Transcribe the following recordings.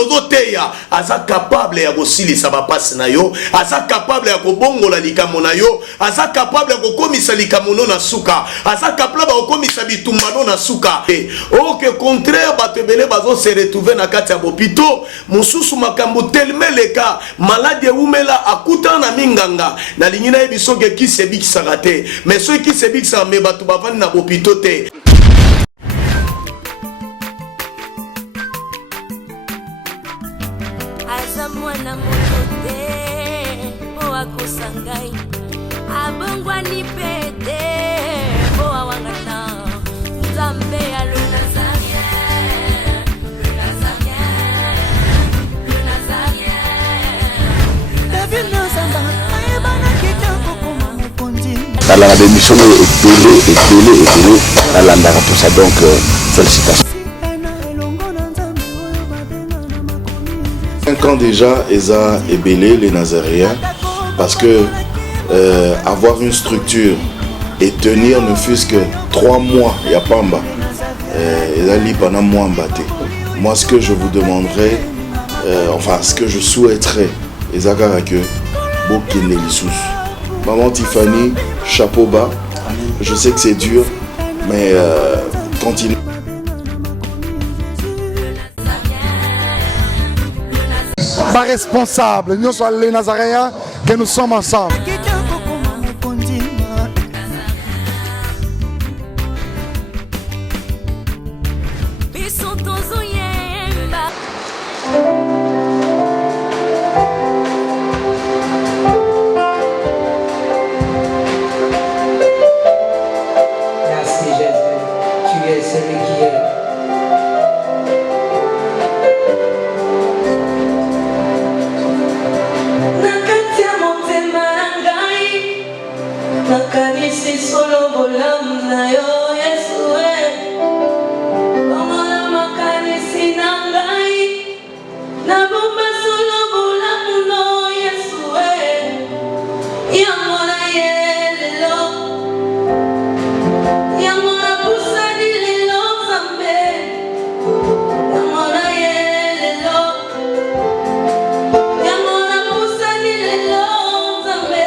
tozoteya aza capable ya kosilisa bapasi na yo, aza capable ya kobongola likambo na yo, aza capable ya kokomisa likambo no na suka, aza capable ya kokomisa bitumba no na suka. Ok, contraire bato ebele bazo se retrouver na kati ya bopito mususu makambo telme leka malade eumela akuta na minganga na lingina yebiso ke kisi ebikisaka te, mais soki kisi ebikisaka me bato bavandi na bopito te. Mwana motote oa kusangai abongwa ni pete oa wangata Nzambe ya le Nazarien, le Nazarien, le Nazarien. David Nzamba ayebana kitoko koma mokonzi dans la démission et dans la tout ça, donc félicitations. 5 ans déjà, Eza et Bélé, les Nazaréens, parce que avoir une structure et tenir ne fût-ce que 3 mois, il n'y a pas mba. Eza li pendant moi mbaté. Moi, ce que je vous demanderais, enfin, ce que je souhaiterais, Eza que Bokele Lissous. Maman Tiffany, chapeau bas. Je sais que c'est dur, mais continue. Pas responsable, nous sommes les Nazaréens, que nous sommes ensemble. Merci Jésus, tu es celui qui est. Nakanisi solo bolam na yo Yesu Omala makanisi nangai na bomba solo bolam no Yesu Yamona yelelo Yamona pusani lelo Zambe Yamona yelelo Yamona pusani lelo Zambe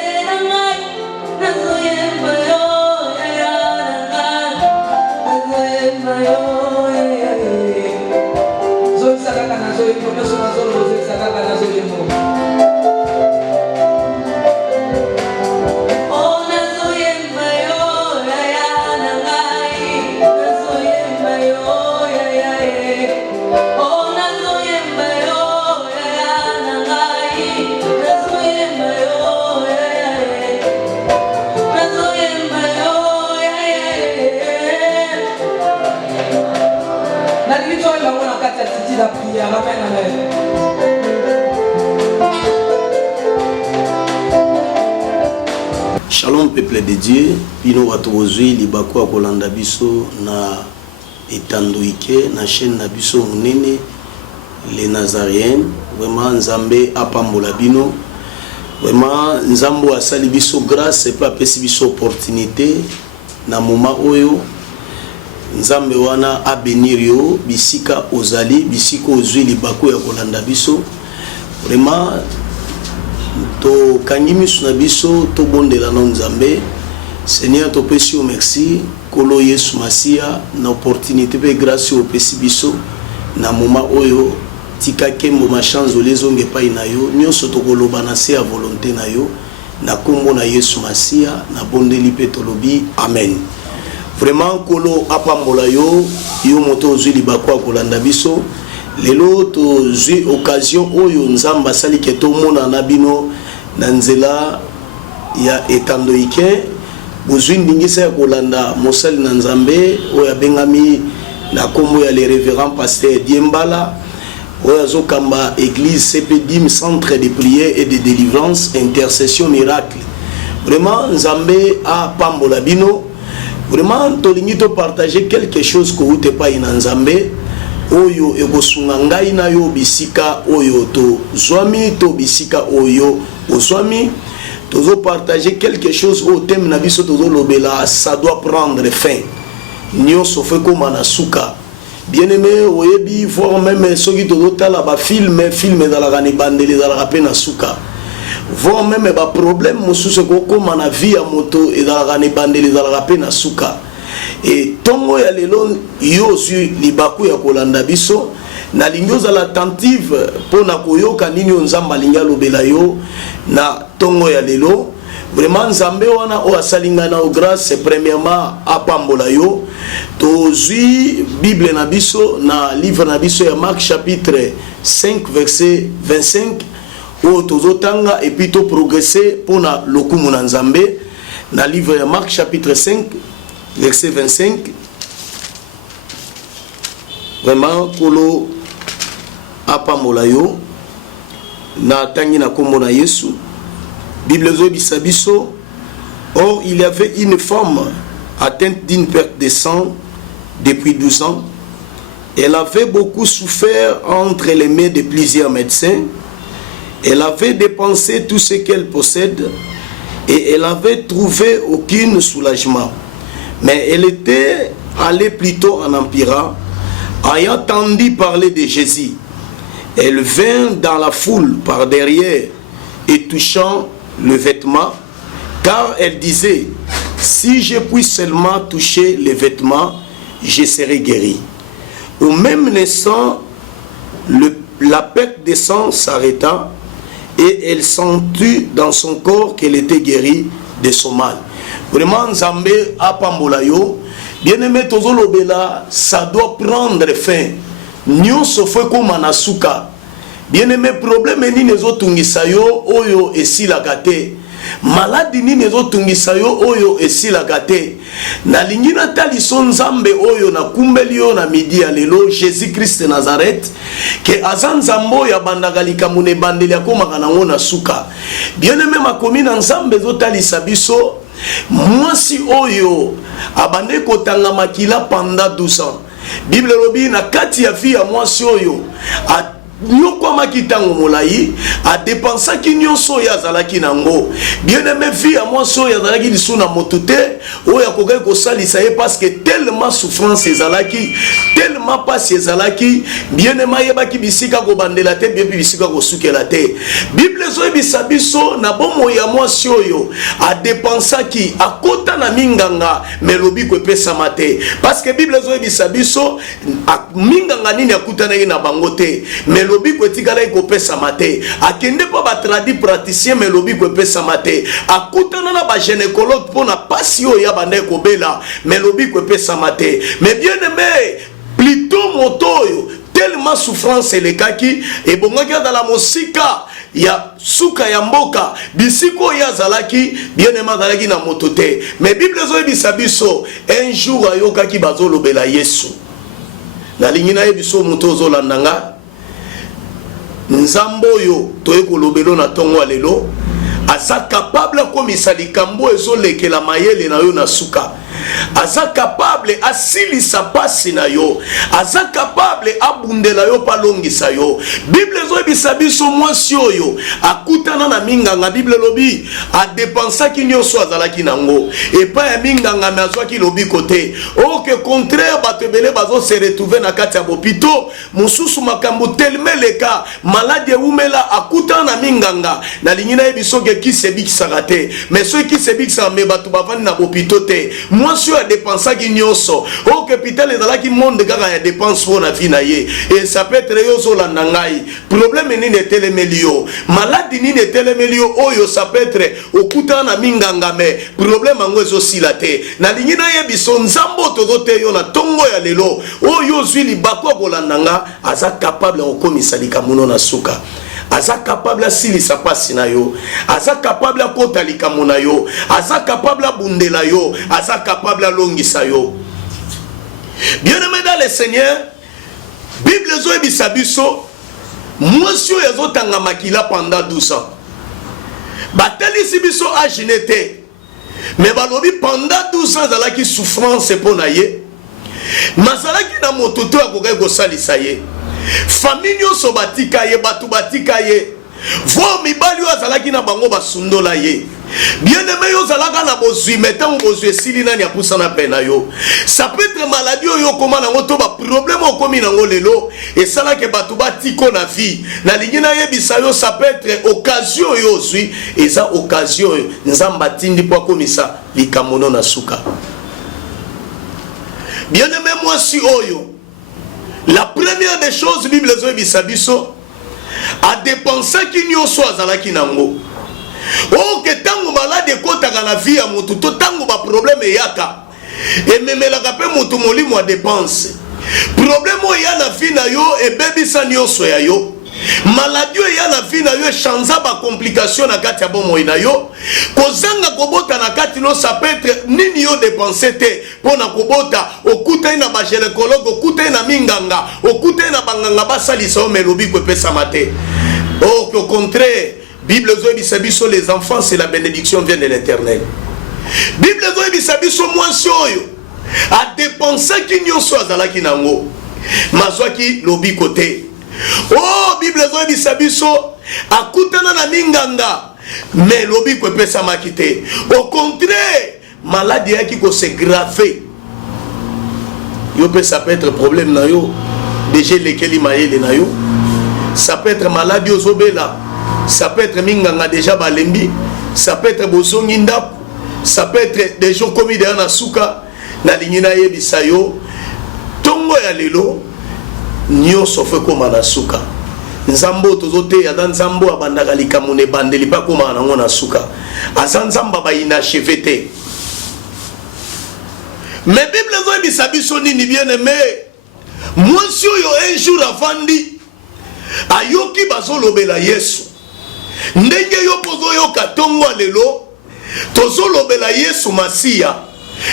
Shalom peuple de Dieu, pino watozui libako ya kolanda biso na etandoike na chaîne na biso munene les Nazariens. Vraiment Nzambe apambola bino, vraiment Nzambo asali biso grâce et pas pesi biso opportunité na moment oyo Nzambe wana abénir yo bisika ozali bisika ozui libako ya kolanda biso. Vraiment to kangimi suna biso to bondela na Nzambe. Seigneur to pesi o merci kolo Yesu Masia na opportunité pe grâce au pesi biso na moment oyo tika kembo ma chance olezonge pa ina yo nyonso to koloba na se a volonté na yo na kombo na Yesu Masia na bondeli pe tolobi amen. Vraiment kolo apambola yo yo moto ozui libako kolanda biso. Lelo to zui occasion oyo Nzamba sali ke to mona na bino na nzela ya etandoike bozui ndingisa ya kolanda mosali na Nzambe oyo bengami na kombo ya le révérend pasteur Diembala oyo azokamba église CPDIM centre de prière et de délivrance intercession miracle. Vraiment Nzambe a pambola bino. Vraiment tolingi to partager quelque chose ko ute pa ina Nzambe oyo ekosunga ngai na yo bisika oyo to zwami to bisika oyo ozwami tozo partager quelque chose au thème na biso tozo lobela ça doit prendre fin nyonso fe koma na suka bien aimé oyebi voir même soki tozotala bafilme ezalaka na ebandeli ezalaka mpe na suka voir même baproblème mosusu ekokóma na vie ya moto ezalaka na ebandeli ezalaka mpe na suka e ntongo ya lelo yo ozwi libaku ya kolanda biso nalingi ozala attentive mpona koyoka nini oyo nzambe alingi alobela yo na ntongo ya lelo. Vraiment nzambe wana o asalinga na grâce premièrement apambola yo tozwi Bible na biso na livre na biso ya Marc chapitre 5 verset 25 o tozotanga et puis to progresser pona lokumu na nzambe na livre ya Marc chapitre 5 verset 25. Vraiment kolo apambola yo na tangi na kombo na Yesu. Bible Bisabiso. Or, il y avait une femme atteinte d'une perte de sang depuis 12 ans. Elle avait beaucoup souffert entre les mains de plusieurs médecins. Elle avait dépensé tout ce qu'elle possède et elle avait trouvé aucun soulagement. Mais elle était allée plutôt en empirant, ayant entendu parler de Jésus. Elle vint dans la foule par derrière et touchant le vêtement, car elle disait, si je puis seulement toucher les vêtements, je serai guéri. Au même instant, la perte de sang s'arrêta et elle sentit dans son corps qu'elle était guérie de son mal. Vraiment, Nzambe apambola yo, bien aimé tozolobela, ça doit prendre fin. Nyonso fwe koma na suka. Bien aimé, problème ni nezo tungisa yo oyo esilaka te. Maladi ni nezo tungisa yo oyo esilaka te. Na lingi na taliso nzambe oyo na kumbeli yo na midi ya lelo Jésus Christ de Nazareth ke azanzambo ya bandaka likambo ne bandeli akomaka nango na suka. Bien aimé, makomi na nzambe zo talisa biso mwasi oyo abande kotanga makila pendant 12 ans. Bible lobi na kati ya fi ya mwasi oyo nyoko makitango molai a dépensa ki nyonso ya zalaki nango. Bien aimé, vie à moi so ya zalaki lisuna motute o ya kokai ko salisa ye parce que tellement souffrance ezalaki, tellement passe ezalaki, bien aimé yebaki bisika ko bandela te bien bisika ko sukela te. Bible zo ebisa biso na bomo ya moi so yo a dépensa ki akota na minganga melobi ko pesa mate parce que Bible zo ebisa biso minganga nini akutana na bango te melobi ko tikala ko pesa mate akende pa ba tradi praticien melobi ko pesa mate akutana na ba gynécologue pona pasio ya bande ko bela melobi ko pesa mate. Mais bien aimé, plutôt motoyo tellement souffrance elekaki et bongaki dans la mosika ya suka ya mboka bisiko ya zalaki bien aimé zalaki na motote. Mais Bible zo ebisa biso un jour ayokaki bazolo bela Yesu na lingina yebiso moto zo landanga nzambo yo toyeko lobelo na tongo lelo aza capable komisa likambo ezolekela mayele na yo na suka, aza capable asilisa pasi na yo, aza capable abundela yo palongisa yo. Bible zo ebisa biso mwasi oyo akutana na minganga. Bible lobi a dépensaki nyonso azalaki nango epa ya minganga me azwaki lobi kote oke contraire bato ebele bazo se retrouver na kati ya bopito mosusu makambo telme leka maladi eumela akutana na minganga na lingina yebiso ke kisebikisaka te. Mais soki kisebikisaka me bato bavandi na bopito te. Mwasi oyo adépensaki nyonso oke hôpital ezalaki monde kaka ya dépense mpona vie na ye et ça peut être yo ozolanda ngai problème nini etelemeli yo, maladi nini etelemeli yo oyo ça peut être okutana na minganga me problème yango ezosila te. Nalingi nayebiso nzambo tozote yo na tongo ya lelo oyo ozwi libaku akolanda nga aza capable okomisa likambo na suka, aza capable asilisa pasi na yo, aza capable akota likambo na yo, aza capable abundela yo, aza capable alongisa yo. Bien-aimé dans le Seigneur, Bible zo ebisa biso mwasi oyo azotanga makila pendant 12 ans. Batalisi biso agine te, mais balobi pendant 12 ans azalaki souffrance mpona ye, mazalaki na moto to akokai kosalisa ye, famille nyonso batika ye, bato batika ye, vo mibali oyo azalaki na bango basundola ye, Bien aimé yo zalaka na bozui metango bozui sili nani apusa na pena yo. Ça peut être maladie yo koma na ngoto ba problème okomi na ngolelo et ça là que batu ba tiko na vie. Na lingina yebisa yo ça peut être occasion yo zui et ça occasion nzamba tindi po komisa likamono na suka. Bien aimé moi si oyo. La première des choses Bible zo yebisa biso a dépenser qui nyo so azalaki nango. Oh que tango malade kotaka na vie ya mutu to tango ba problème yaka et memelaka pe mutu molimo a dépense problème ya na vie na yo e bebisa nyonso ya yo maladie ya na vie na yo chanza ba complication na kati ya bomo na yo kozanga kobota na kati no ça peut être nini yo dépenser te pona kobota okuta na ba gynécologue okuta na minganga okuta na banganga basalisa o melobi ko pesa mate. Oh au contraire Bible zo les enfants c'est la bénédiction vient de l'Éternel. Bible zo moi soyo a dépenser qui nyonso azalaki nango mazwaki lobi côté. Oh Bible zo akutana na minganga mais lobi ko pesa makite. Au contraire maladie yaki ko se graver. Yo peut ça peut être problème na yo déjà lesquels maïle na yo. Ça peut être maladie aux obéla. Ça peut être minganga déjà balembi, ça peut être bosonginda, ça peut être des gens commis derrière na suka na lingina yebisa yo tongo ya lelo nyonso fe koma na suka nzambo tozote ya nzambo abandaka likamune bandeli pa koma na ngona suka azanzamba ba inachevé te. Mais Bible zo yebisa biso nini bien aimé moi si yo un jour avandi ayoki bazolobela Yesu ndenge yo pozo yo katongo lelo tozolobela Yesu Masia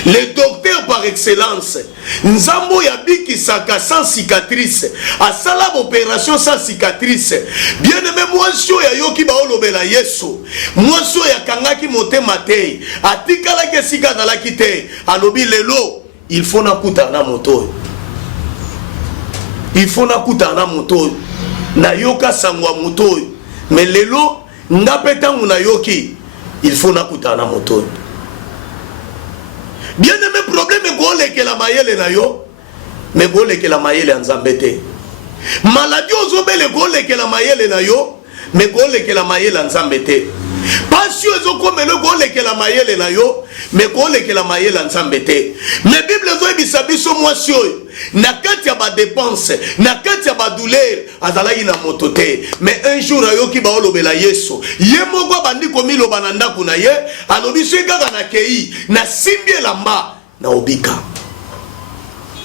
le docteur par excellence nzambo ya bikisaka sans cicatrice asala opération sans cicatrice bien aimé mwasio ya yoki baolobela Yesu mwasio ya kangaki motema te atikala ke sika dalaki te alobi lelo il faut nakuta na moto il faut nakuta na moto na yoka sangwa moto mais lelo ngapetangu na yoki il faut nakuta na moto. Bien aimé problème gole ke la mayele na yo mais gole ke la mayele nzambete maladie ozobele gole ke la mayele na yo mais gole ke la mayele nzambete passion ezokomele gole ke la mayele na yo mais gole ke la mayele nzambete. Mais Bible zo ebisa biso mwasi oyo na kati ya ba dépense na kati ya ba douleur azalaki na moto te mais un jour ayoki baolobela Yesu ye moko bandi komiloba na ndako na ye alobi so kaka na kei na simbi elamba na obika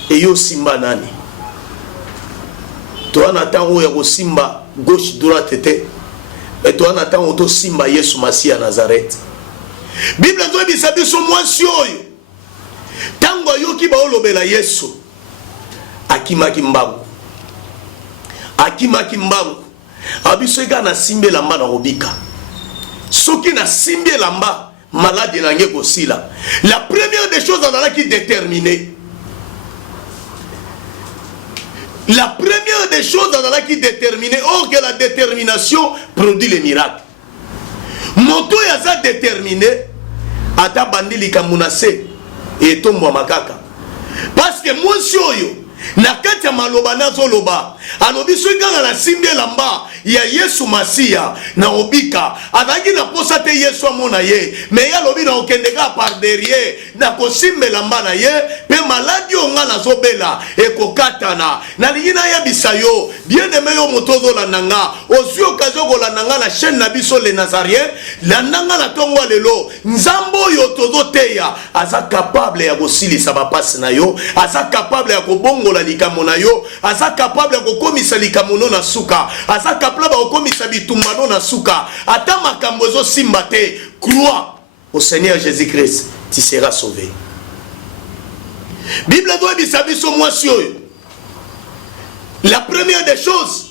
eyo simba nani to ana tango ya kosimba gauche droite te et to ana tango to simba Yesu Masia Nazareth. Bible zo ebisa biso mwasi oyo tango ayoki baolobela Yesu akimaki mbangu abiso eka na simbe lamba na obika soki na simbe lamba malade na nge kosila. La première des choses azalaki déterminée. La première des choses azalaki déterminée. Or que la détermination produit les miracles. Moto yaza déterminé ata bandi likambo na se et tombo makaka parce que moi soyo na kati ya maloba nazoloba alobi so nganga na simbe lamba ya Yesu Masia na obika azaki na posa te Yesu amona ye mais ya lobi na okendeka par derrière na kosimbe lamba na ye pe maladi onga na zobela ekokatana na lingina ya bisayo bien aimé yo motozo la nanga osi occasion ko la nanga na chaîne na biso les Nazariens la nanga na tongo lelo nzambo yo tozo teya aza capable ya kosilisa ba passe na yo aza capable ya kobongola likambo na yo aza capable ya kokomisa likambo na suka aza capable bakomisa bitumbano na suka ata makambo zo simba te crois au Seigneur Jésus-Christ tu seras sauvé. Bible doit dire biso mwasi oyo la première des choses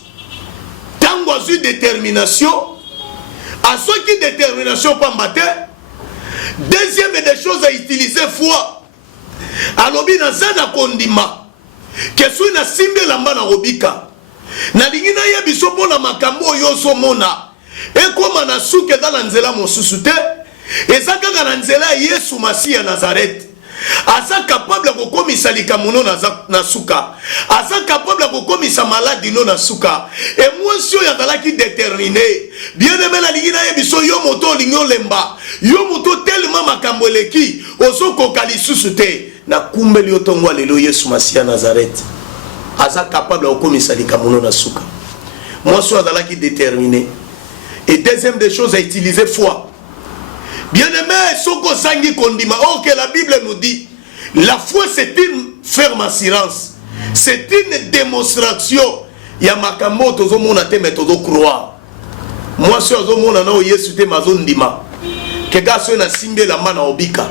tango azu détermination à ce qui détermination pamba te deuxième des choses à utiliser foi alobi na zana kondima kesu na simbe lamba na robika na lingina ya biso pona makambo yo so mona ekoma na suke dans nzela mosusu te ezaka na nzela Yesu Masiya Nazareth. Asa capable de komisa likamuno na suka. Asa capable de komisa maladi no na suka. Et moi si ya dalaki déterminé. Bien aimé la ligina yebiso yo moto lingo lemba. Yo moto tellement makambo eleki ozo kokali susute na kumbeli otongwa lelo Yesu Masiya Nazareth. Asa capable de komisa likamuno na suka. Moi si ya dalaki déterminé. Et deuxième des choses à utiliser foi. Bien-aimé, Soko Sangi Kondima, oh que la Bible nous dit, la foi c'est une ferme assurance, c'est une démonstration. Il y a makambo tozo mona te metodo croire. Moi si ozo mona na Yesu te mazondima, que gaso na simbe la mana obika.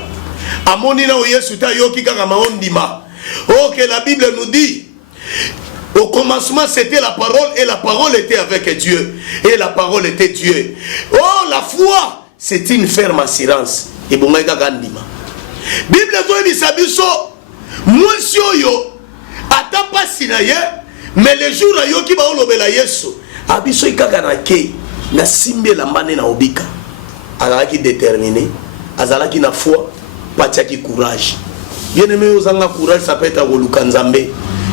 Amoni na Yesu ta yoki kaka maondima. Oh que la Bible nous dit, au commencement c'était la parole et la parole était avec Dieu et la parole était Dieu. Oh la foi c'est une ferme assurance. Et bon, Bible moi si yo ata pasi na ye mais le jour yo ki ba olobela Yesu abiso ikaka na ke na simbe la mbane na obika azalaki déterminé azalaki na foi patiaki courage. Bien aimé ozanga courage ça peut être koluka nzambe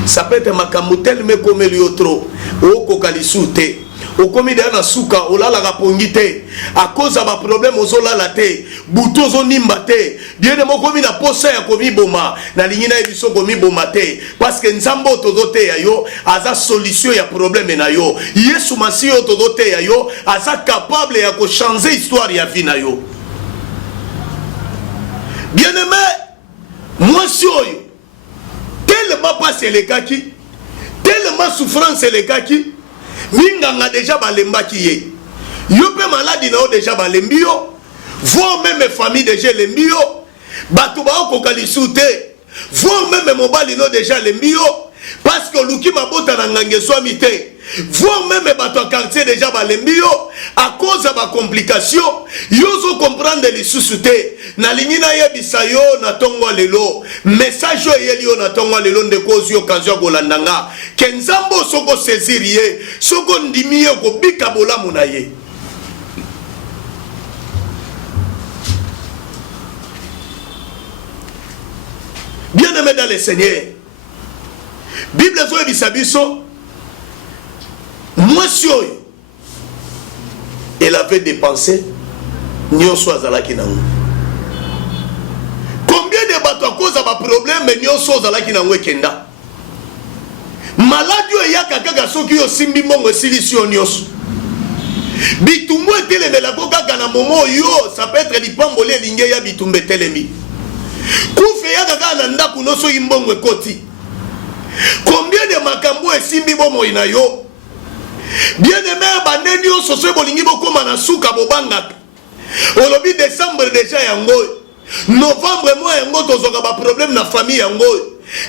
ça peut être makambo tellement comme liotro o kokalisute okomi de na suka olala kapongite à cause de ma problème ozolala te buto ozonimba te bien de mokomi na posa ya komi boma na lingina ebiso komi boma te parce que nzambo tozote ya yo aza solution ya problème na yo Yesu Masiya tozote ya yo aza capable ya ko changer histoire ya vie na yo. Bien aimé moi si oyo tellement passé les kaki tellement souffrance les kaki Minganga déjà balembaki ye. Yo pe maladi na o déjà balembi yo. Voir même famille déjà lembi yo. Batu ba okokali sute. Voir même mobali no déjà lembi yo. Parce que luki mabota na ngange swami te. Voir même bato quartier déjà balembi yo. À cause de ma complication, yo zo comprendre les sous-soutés. Na lingina yebisa yo na tongwa lelo. Message yo yeli yo na tongwa lelo nde kozi occasion golandanga. Kenzambo soko saisiriye, soko ndimiye ko bika bolamu na ye. Bien aimé dans le Seigneur. Bible zo yebisa biso. Moi si elle avait dépensé nyonso azalaki nango. Combien de bato à cause de ma problème mais nyonso azalaki nango ekenda. Maladi o yaka kaka soki yo simbi mongo silisio nyonso. Bitumbo etelemela ko kaka na momo yo ça peut être lipambole linge ya bitumbe telemi. Kufe yaka kaka na ndaku noso imbongo ekoti. Combien de makambo esimbi bomo ina yo. Bien aimé bandeni o soso bolingi bokoma na suka bobangaka. Olobi décembre déjà yango. Novembre mois yango tozoka ba problème na famille yango.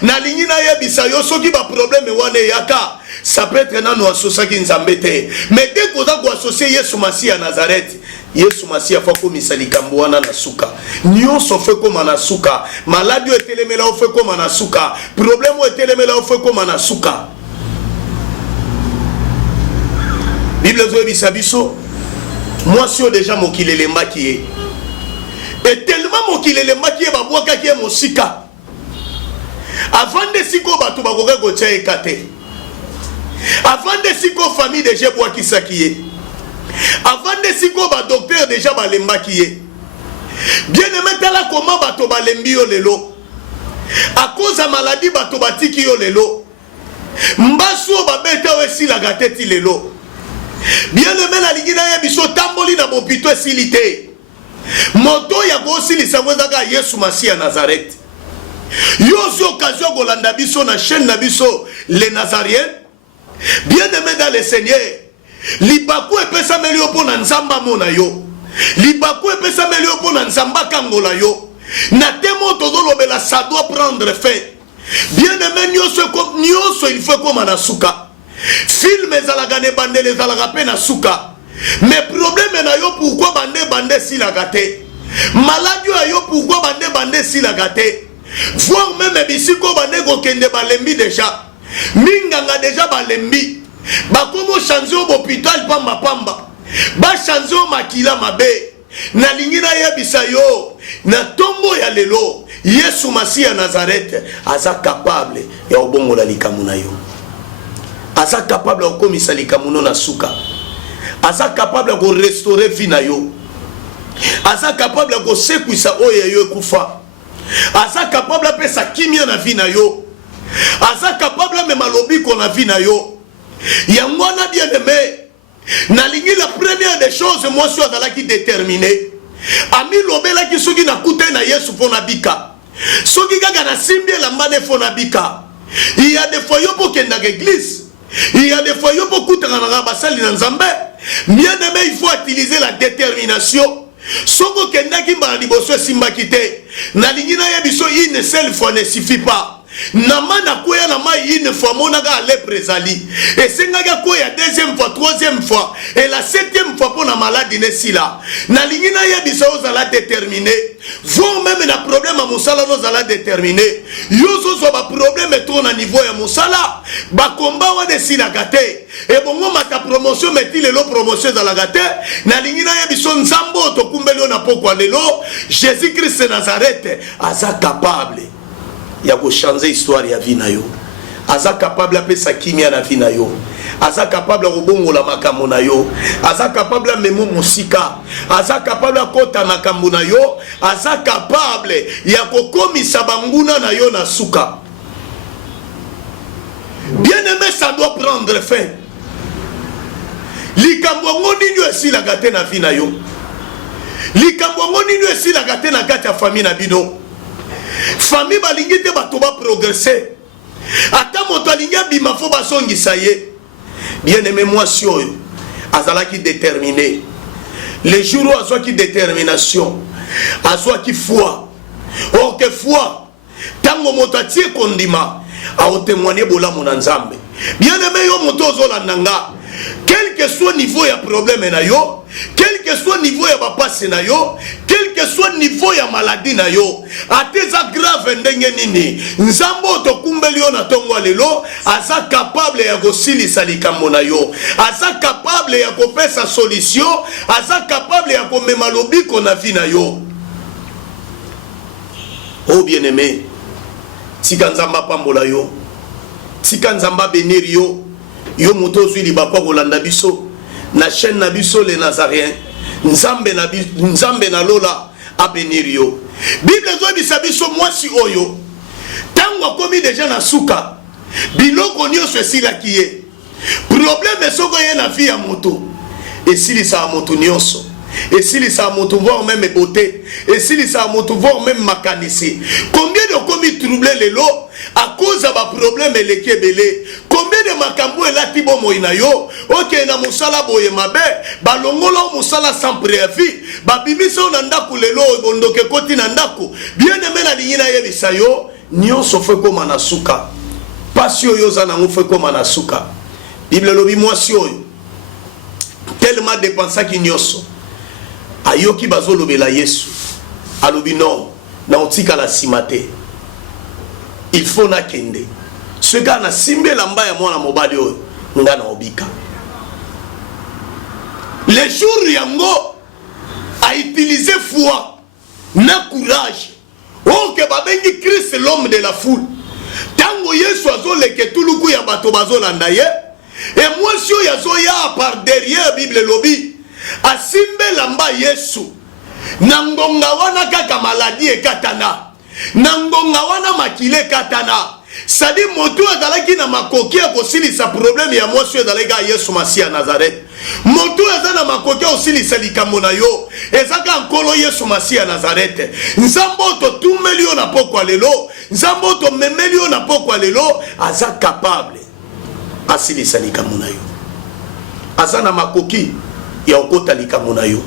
Na lingi na yebisa yo soki ba problème wane yaka. Ça peut être nano asosaki nzambe te. Mais dès qu'on a associé Yesu Masiya Nazareth, Yesu Masiya fa komisa likambo wana na suka. Nyonso fe koma na suka. Maladi etelemela o fe koma na suka. Problème etelemela o fe koma na suka. Bible zo ebisa biso moi si déjà mokilelemba ki ye et tellement mokilelemba ki ye babwaka ki ye mosika avant de siko bato bakoka kotia ekate avant de siko famille déjà bwakisa ki ye avant de siko ba docteur déjà balemba ki ye bien aimé tala comment bato balembi yo lelo à cause de maladie bato batiki yo lelo mbaso babeta wesila gateti lelo. Bien aimé la ligina ya biso tamboli na bopito esilite. Moto ya gosili sangwezaka Yesu Masiya Nazareth. Yo zo occasion kolanda biso na chaîne na biso les Nazariens. Bien aimé dans le Seigneur. Libaku epesa melio pona nzamba mona yo. Libaku epesa melio pona nzamba kangola yo. Na temo tozolobela ça doit prendre fin. Bien aimé nyonso il faut comme na suka. Film ezalaka ne bande les ezalaka pe na suka. Mais problème na yo pourquoi bande si la gâté. Maladie yo pourquoi bande si la gâté. Voir même bisiko bande ko kende balembi déjà. Minganga déjà balembi. Ba komo changer au hôpital pamba. Ba changer au makila mabe. na lingina yebisa yo na tombo ya lelo Yesu Masia Nazareth aza capable ya obongola likamu na yo, aza capable ya komisa likamu na suka, aza capable ya ko restaurer vie na yo, aza capable ya ko sekwisa oyo yo ekufa, aza capable ya pesa kimia na vie na yo, aza capable ya mema lobiko na vie na yo. Yango na bien aimé na lingi la première des choses moi suis azalaki déterminé ami lobela ki soki na kuta na Yesu pona bika soki kaka na simbi la mbane fona bika. Il y a des fois yo pour kenda l'église, il y a des fois yo pour kuta na basali na Nzambe. Bien aimé, il faut utiliser la détermination. Soko kenda ki mbana liboso simba kite na lingi na yebiso une seule fois ne suffit pas. Namana koya na mai une fois monaka ale prezali et sengaka koya deuxième fois troisième fois et la septième fois pour la maladie nesila na lingina ya bisa ozala déterminé vous même na problème à musala ozala déterminé yozo so ba problème to na niveau ya musala ba komba wa desila gate et bongo mata promotion metile lo promotion za la gate na lingina ya biso nzambo to kumbelo na pokwa lelo Jésus Christ Nazareth aza capable ya ko changer histoire ya vie na yo, aza capable ya pesa kimia na vie na yo, aza capable ya kobongola makambo na yo, aza capable ya memo musika, aza capable ya kota makambo na yo, aza capable ya kokomisa banguna na yo na suka. Bien aimé, ça doit prendre fin. Likambo ngoni nyo esi la gate na vie na yo, likambo ngoni nyo esi la gate na kati ya famille na bino. Famille balingi te bato ba progresser. Ata moto alingi bima fo basongisa ye. Bien aimé moi si oyo azala ki déterminé. Les jours où azwa ki détermination, azwa ki foi. Or que foi tango moto atie kondima a témoigner bola mon Nzambe. Bien aimé yo moto ozolanda nga. Quel que soit niveau ya problème na yo, quel que soit niveau ya bapase na yo, quel que soit niveau ya maladie na yo, ateza grave ndenge nini, nzambo to kumbeli yo na tongo lelo, aza capable ya kosilisa likambo na yo, aza capable ya kopesa solution, aza capable ya komema lobiko na vie na yo. Oh bien aimé, tika nzamba pambola yo, tika nzamba bénir yo. Yo moto zuli bakwa kolanda biso na chaîne na biso les Nazaréens nzambe na lola a bénir yo. Bible zo bisa biso mwasi oyo tango komi déjà na suka biloko nyonso esilaki ye. Problème soko ye na vie ya moto esilisa moto nyonso, esilisa moto voire même beauté, esilisa moto voire même makanisi. Combien de komi troublé lelo à cause de ba problème eleki belé. Combien de makambo elati bo moina yo ok na musala boye mabe balongola musala sans préavis babimiso na ndaku lelo bondoke koti na ndaku bien aimé na lingina yebisa yo nyonso fe koma na suka pasio yo za na fe koma na suka. Bible lobi mwasi oyo tellement dépensa ki nyonso ayoki bazolobela Yesu alobi non na otika la simate il faut na kende ce gars na simbe lamba ya mwana mobali oyo nga na obika. Les jours yango a utilisé foi na courage oh que babengi Christ l'homme de la foule tango Yesu azoleke tuluku ya bato bazolanda ye et moi si oyo azoya par derrière Bible lobi asimbe lamba Yesu na ngonga wana kaka maladie ekatana na ngonga wana makile katana. Sadi moto azalaki na makoki ya kosilisa problème ya mwasi ezalaka Yesu Masia Nazareth. Moto azana makoki osilisa likambo na yo ezaka nkolo Yesu Masia Nazareth. Nzambo to tumeli yo na pokwa lelo, nzambo to memeli yo na pokwa lelo aza capable asilisa likambo na yo. Azana makoki ya okota likambo na yo.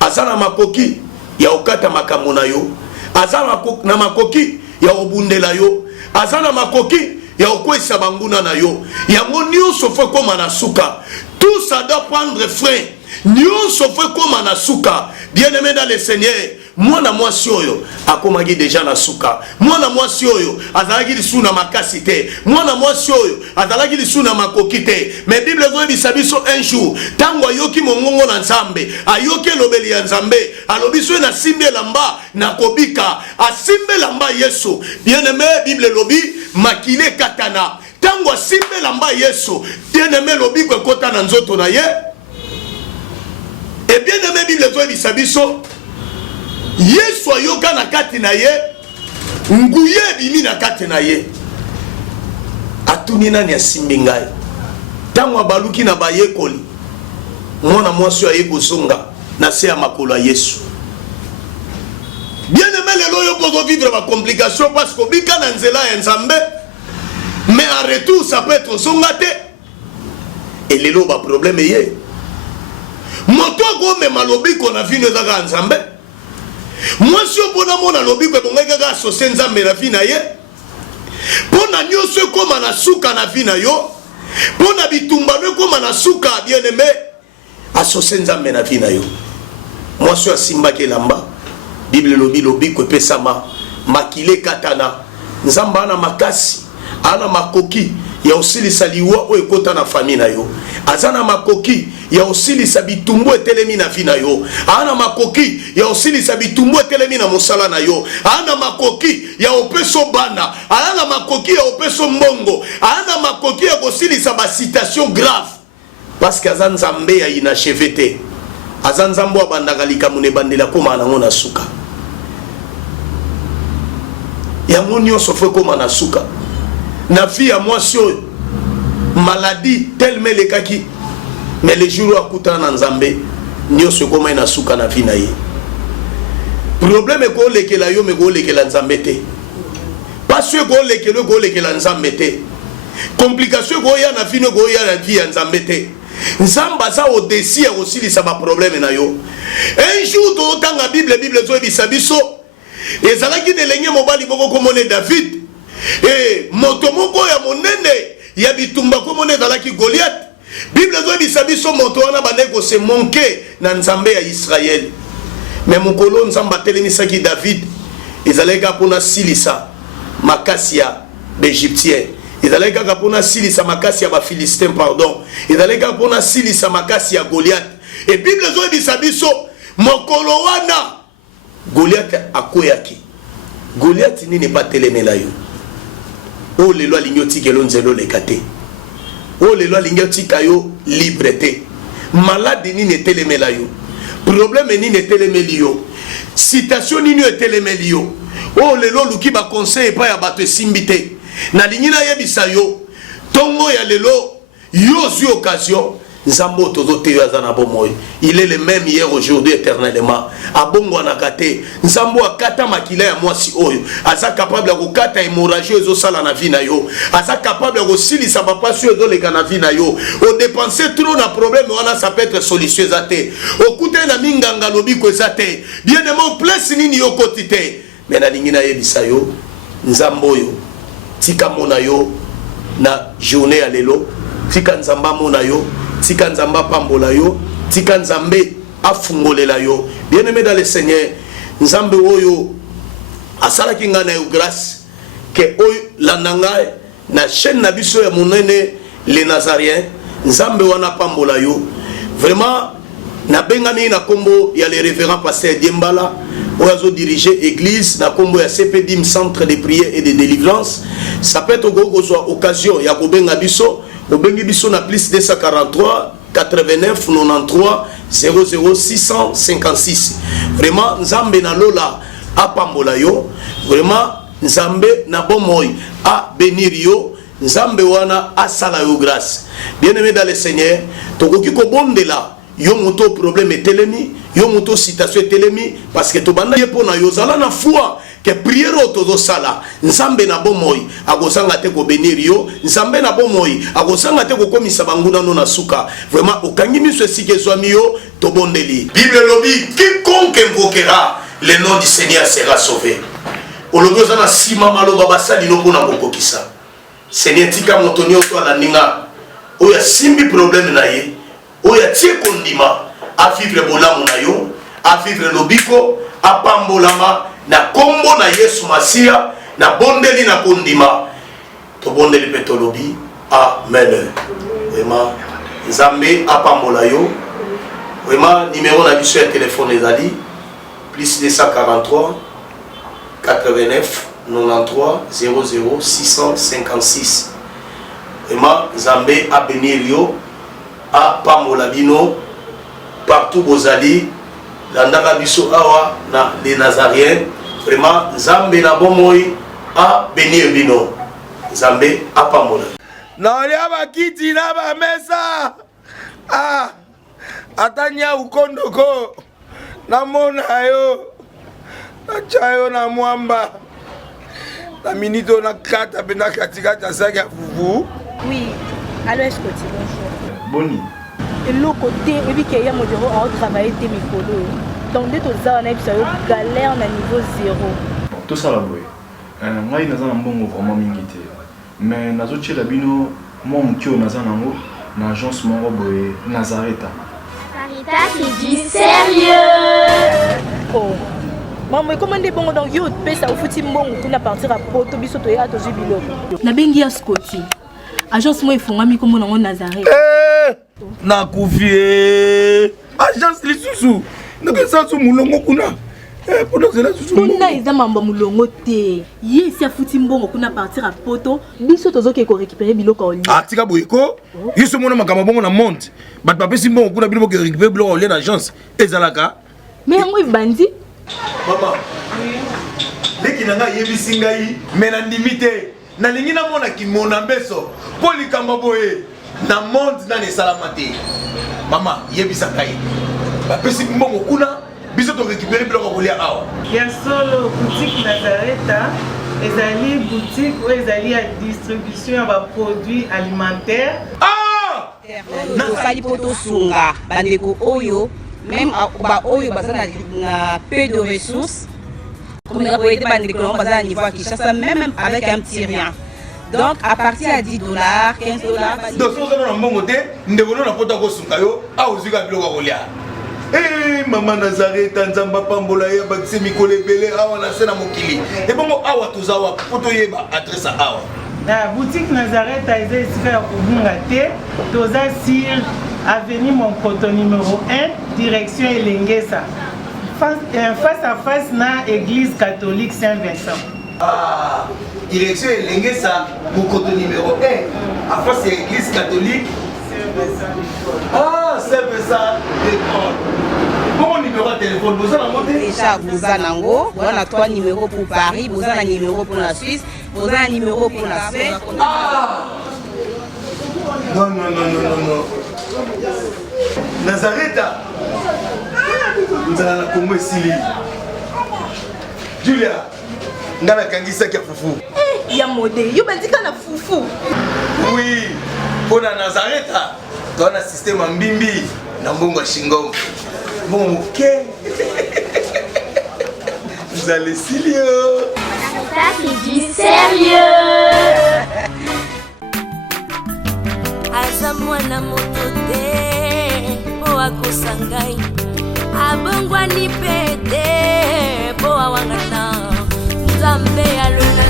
Azana makoki ya okata makambo na yo. Azana na makoki ya obundela yo. Azana makoki ya okwesa banguna na yo. Yango nyonso fe koma na suka. Tout ça doit prendre frein. Nyonso fe koma na suka. Bien-aimé dans le Seigneur, mwana mwasi oyo akomaki deja na suka, mwana mwasi oyo azalaki lisu na makasi te, mwana mwasi oyo azalaki lisu na makoki te. Mais Bible ezoyebisa biso un jour tango ayoki mongongo na Nzambe, ayoki elobeli ya Nzambe, alobi so na simbe lamba na kobika, asimbe lamba Yesu. Bien-aimé, Bible lobi makile katana, tango asimbe lamba Yesu, bien-aimé lobi ko kota na nzoto na ye. Et bien-aimé, Bible ezoyebisa biso Yesu ayoka na kati na ye, nguye bimi na kati na ye, atuni nani asimbi ngai. Tango abaluki na bayekoli, mwana mwasi aye kozonga na se ya makolo ya Yesu. Bien-aimé, lelo yo pozo vivre ma complication parce que bika na nzela ya Nzambe, mais en retour ça peut être zongate. Et lelo ba problème ye. Moto go me malobi ko na vino za Nzambe. Mwasi opona mona lobi ko bongeka ga associer Nzambe na vina ye. Pona nyoso koma na suka na vina yo. Pona bitumba no koma na suka, bien-aimé, associer Nzambe na vina yo. Mwasi asimba ke lamba. Bible lobi ko pesama makile katana. Nzamba na makasi, ana makoki ya usili saliwa o ekota na famille na yo. Azana makoki ya usili sabitumbu etelemi na vina yo. Ana makoki ya usili sabitumbu etelemi na musala na yo. Ana makoki ya opeso bana. Ana makoki ya opeso mbongo. Ana makoki ya usili sa citation grave. Parce que azan Nzambe ya inachevé te. Azan Nzambo abandaka likamune bandela koma na ngona suka. Ya monyo sofwe koma na suka. Na vie ya mwasi oyo maladie tellement le kaki, mais les jours à kouta na Nzambe nyonso koma na suka na vie na ye. Problème ko lekela yo me ko lekela Nzambe te. Parce que ko lekela Nzambe te. Complication ko ya na vie no ko ya na vie ya Nzambe te. Nzamba za au-dessus aussi li sa ba problème na yo. Un jour to tanga Bible zo ebisa biso ezalaki de lenye mobali boko komone David. Et motomoko ya monene ya bitumba komone ezalaki Goliath. Bible zo ebisa biso moto wana bandeko se monke na Nzambe ya Israël. Mais mokolo Nzamba telemisaki David ezalaki pona silisa makasi ya Égyptien. Ezalaki pona silisa makasi ya ba Philistin, pardon. Ezalaki pona silisa makasi ya Goliath. Et Bible zo ebisa biso mokolo wana Goliath akoyaki. Goliath ni n'est pas telemela yo. Oh le loi lignoti kelo nzelo le kate. Oh le loi lignoti kayo liberté. Malade ni ne telemela yo. Problème ni ne telemeli yo. Citation ni ne telemeli yo. Oh le loi luki ba conseil pa ya bato simbite. Na lignina yebisa yo. Tongo ya lelo yo zu occasion. Nzambo tozote yo azana bomoy. Il est le même hier, aujourd'hui, éternellement. Abongo anakate. Nzambo akata makila ya mwasi oyo. Aza capable ya kukata hémorragie ezo sala na vie na yo. Aza capable ya kosilisa bapasi ezo leka na vie na yo. O dépenser trop na problème wana ça peut être solution zate. Okute na minganga lobi ko zate. Bien aimé place nini yo kotite. Mais na lingina yebisa yo. Nzambo yo. Tika mona yo na journée ya lelo. Tika nzamba mona yo. Tika nzamba pambola yo, tika nzambe afungolela yo. Bien aimé dans le Seigneur, nzambe oyo asala kinga na yo grâce que oyo landanga na chaîne na biso ya monene les Nazariens, nzambe wana pambola yo. Vraiment na bengami na kombo ya le révérend pasteur Diembala oyo diriger église na kombo ya CPDIM centre de prière et de délivrance. Ça peut être occasion ya kobenga biso. Au Bengibiso na plus 243 89 93 00 656. Vraiment Nzambe na lola apambola yo. Vraiment Nzambe na bomoy a bénir yo. Nzambe wana asala yo grâce. Bien-aimé dans le Seigneur, tokoki ko bondela yo moto problème telemi, yo moto citation telemi parce que to banda yepo na yo zala na foi que prière tozo sala. Nzambe na bomoy agosanga te ko bénir yo. Nzambe na bomoy agosanga te ko komisa banguna no na suka. Vraiment okangi miso sike zwami yo to bondeli. Bible lobi quiconque invoquera le nom du Seigneur sera sauvé. Ologoza na sima maloba basali no pona kokokisa. Seigneur tika motonio to ala ninga. Oya simbi problème na ye. Oya tie kondima a vivre bolamu na yo, a vivre lobiko, apambolama na kombo na Yesu Masia na bondeli na kondima to bondeli petolobi amen. Vraiment Nzambe apambola yo. Vraiment numéro na biso ya téléphone ezali plus 243 89 93 00 656. Vraiment Nzambe a bénir yo apambola bino partout bozali landaka biso awa na les Nazariens. Vraiment Nzambe na bomoi a bénir bino. Nzambe apambola na lia bakiti na ba mesa atanya ukondoko na mona yo na chayo na mwamba na minito na kata pena katikata saki ya fufu. Oui, allô, est-ce que tu bonjour? Boni. Et l'autre côté, et puis qu'il y a mon bureau à travailler des micros. Donc, dès que tu as un galère na niveau 0. Tout ça là, boy. Moi, il y a un bon vraiment mingité. Mais nazo tchela bino moi mukio naza nango na agence moko boye Nazareta. Sarita qui dit sérieux. Oh. Maman, comment est bon donc yo pesa au fouti mbongo kuna partir à poto biso to ya to jubiloko. Na bengi ya Scotty. Agence moi ifungami comme nango Nazareta. Na kufie. Agence lisusu. Ndeke sansu mulongo kuna. Pour kuna eza mamba mulongo te yesi afuti mbongo kuna partir à poto biso tozoke ko récupérer biloko oli tika boyeko yiso mona makama bongo na monte bat papesi mbongo kuna biloko ko récupérer biloko oli na agence ezalaka mais yango bandi mama leki nanga yebisi ngai mais na ndimite na lingi na mona kimona mbeso poli kamba boye na monte na nesalama te mama yebisa ngai bapesi mbongo kuna biso to récupérer biloko kolia awa ya solo boutique Nazareta ezali boutique où ezali à distribution ya ba produits alimentaires nasali poto sunga bandeko oyo même ba oyo baza na peu de ressources comme la boyete bandeko on baza à niveau Kinshasa même avec un petit rien. Donc à partir à $10, $15 donc so na mbongo te ndeko na poto ko sunga yo a ozika biloko kolia. Eh maman Nazareta nzamba pambola ya bakise mikole belé awa na sena mokili et bongo awa tozawa poto yeba adresse awa la boutique Nazareta est ici à Kubunga te toza sur avenue Monkoto numéro 1 direction Elengesa face à face na église catholique Saint-Vincent. Direction Elengesa Monkoto numéro 1 à face à église catholique Saint-Vincent d'école. Bon numéro de téléphone, vous avez monté déjà vous avez nango, vous avez 3 numéros pour Paris, vous avez un numéro pour la Suisse, vous avez un numéro pour la Suisse. Non. Nazareta. Vous avez la Congo Sili. Julia, ngana kangisa kia fufu. Ya modé, yo bandika na fufu. Oui, pour la Nazareta, tu as un système en bimbi, na mbongo shingo. Bon, ok. Vous allez sérieux. Sarita qui dit sérieux. Aza mwana moto te po akosangai abongwani pete po awangana Nzambe alona